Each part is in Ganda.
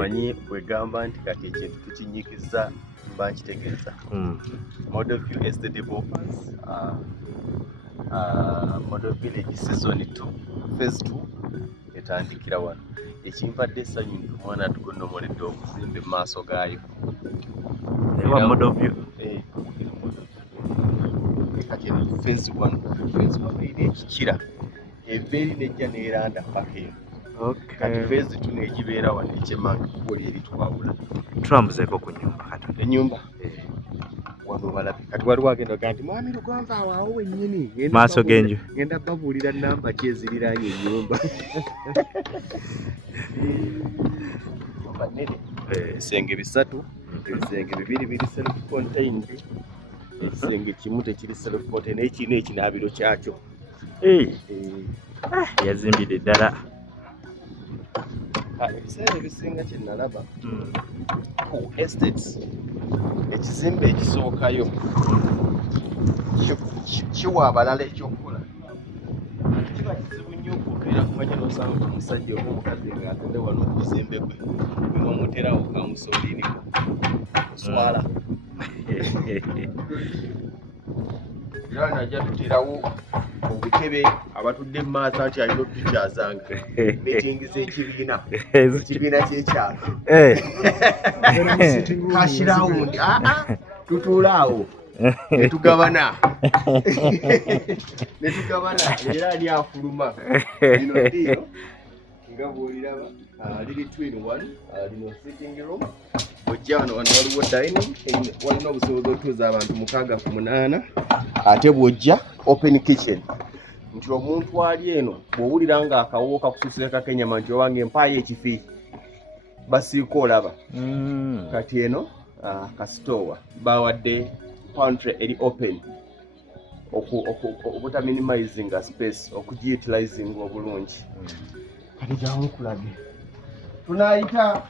omanyi wegamba nti kati ekintu tukinyikiza mba nkitegeeza. Model View Estate Developers Model Village Season 2 Phase 2 etandikira wano. Ekimpadde essanyu nti omwana tugonnomoledde obuzimbe mu maaso gaayo. Ewa Model View. Kati Phase 1 eri ekikira ebeeri nejja neeranda paka eno. Kati Phase 2 negibeera wano ekyemmanga kuli eri twawula. Tulambuzeeko ku nnyumba kati. Ennyumba wano balabe kati waliwo agenda ogaa nti mwami Lugonva awo wennyini maaso g'enju ngenda babuulira nnamba ki eziriraanye ennyumba. Ebisenge bisatu, ebisenge bibiri biri self contained, ekisenge kimu tekiri self contained naye kirina ekinaabiro kyakyo. Yazimbidde ddala. Ebiseera ebisinga kye nalaba ku estates ekizimbe ekisookayo kiwa abalala ekyokukola. Kiba kizibu nnyo okubeera kumanya n'osanga omusajja oba omukazi ng'atudde wano ku kizimbe gwe ng'omuterawo kamusooliiniko oswala. Era najja tuterawo obutebe abatudde mu maaso nti alina otukyazanga mitingi z'ekibiina ky'ekyalo kashirawo ndi tutuula awo netugabana era ali afuluma lino ddiiro nga bw'oliraba liri twin one lino sitting room ojja wano waliwo dining walina obusobozi otuuza abantu 6 ku 8 ate bw'ojja open kitchen nti omuntu ali eno bw'owulira nga akawo kakusuusireka k'ennyama nti owange empaayo ekifi basiika olaba kati eno kasitowa bawadde pantry eri open obuta minimizing space okugiutilizing obulungi. Kati jamu kulage tunaayita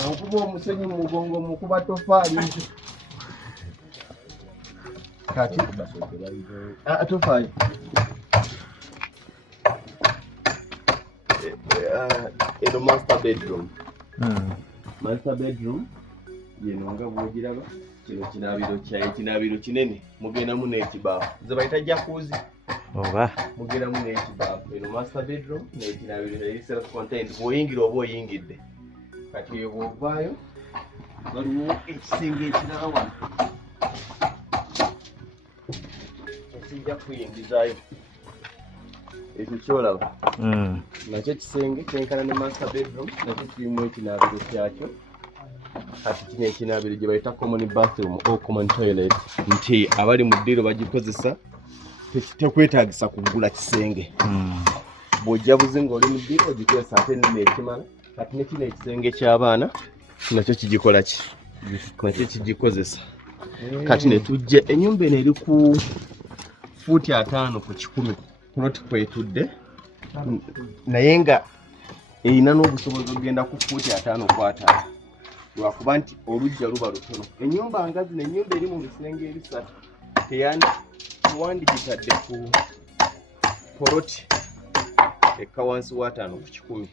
ankuba omusenyu mu mugongo mukuba tofaali kati tofaali eno master bedroom yeno nga bwogiraba kino kinaabiro kinene mugendamu n'ekibaafu ze bayita jacuzzi oba mugendamu n'ekibaafu eno master bedroom n'ekinaabiro eri self contained bw'oyingira oba oyingidde kati eyo bw'ovaayo waliwo ekisenge ekirala wano ekijja kuyingizaayo ekyo kyolaba nakyo kisenge kyenkana ne master bedroom nakyo kirimu ekinaabiro kyakyo. Kati kino ekinaabiro gye bayita common bathroom or common toilet nti abali mu ddiiro bagikozesa tekwetaagisa kugula kisenge bw'ojja buzi ng'oli mu ddiiro ogikozesa ate nene ekimala. Kati ne kino ekisenge ky'abaana nakyo kigikola ki nakyo kigikozesa. Kati ne tujja ennyumba eno eri ku fuuti 5 ku 10 kuloti kwetudde naye nga erina n'obusobozi ogenda ku fuuti 5 ku 5 lwakuba nti olujja luba lutono. Ennyumba ngazi n'ennyumba eri mu bisenge ebisatu tewandigitadde ku poloti ekka wansi wa 5 ku 10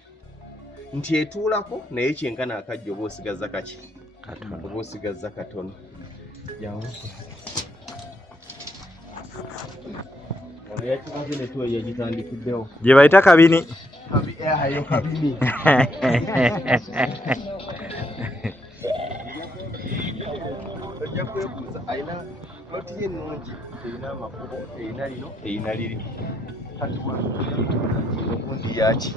nti etuulako naye kyenkana akajja oba osigaza kaki oba osigaza katono. Ono yakibaze netwe yagitandikiddewo gye bayita kabini. Kabini ojja kwebuuza alina ploti ye ennungi erina amakubo erina lino erina liri kati obundi yaki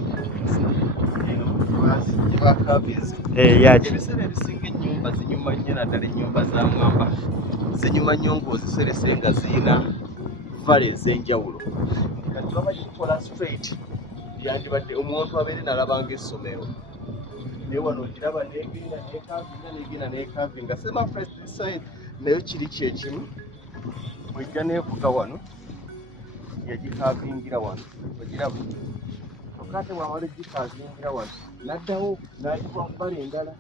gibakabizi ebiseera ebisinga ennyumba zinyuma nnyo naddala ennyumba za mwamba zinyuma nnyo ng'oziserese nga zirina vale ez'enjawulo kati baba gikukola straight yandibadde omuntu abeere nalabanga essomero naye wano ogiraba negina nekavinga sema first side nayo kiri kyekimu bwejja neevuga wano yagikavingira wano ogiraba okate wamala egikavingira wano naddawo n'ayitwa vale endala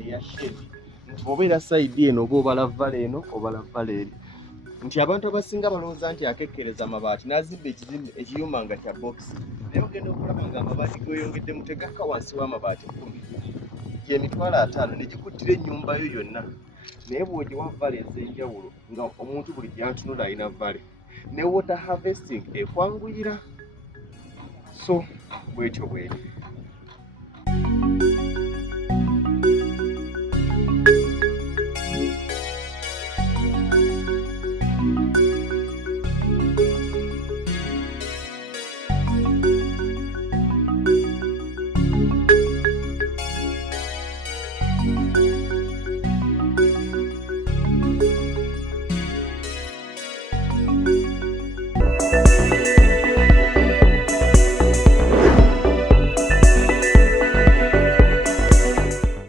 eya shedi nti obeera sayidi eno oba obala vale eno obala vale eri nti abantu abasinga balowooza nti akekkereza amabaati n'azimba ekiyumba nga kya bokisi naye bagenda okulaba ng'amabaati goyongedde mutegaka wansi w'amabaati 10 y'emitwalo 5 ne gikuttira ennyumba yo yonna naye bw'ogiwa vale ez'enjawulo nga omuntu buli gyantunula alina vale ne water harvesting ekwanguyira so bwetyo bweri.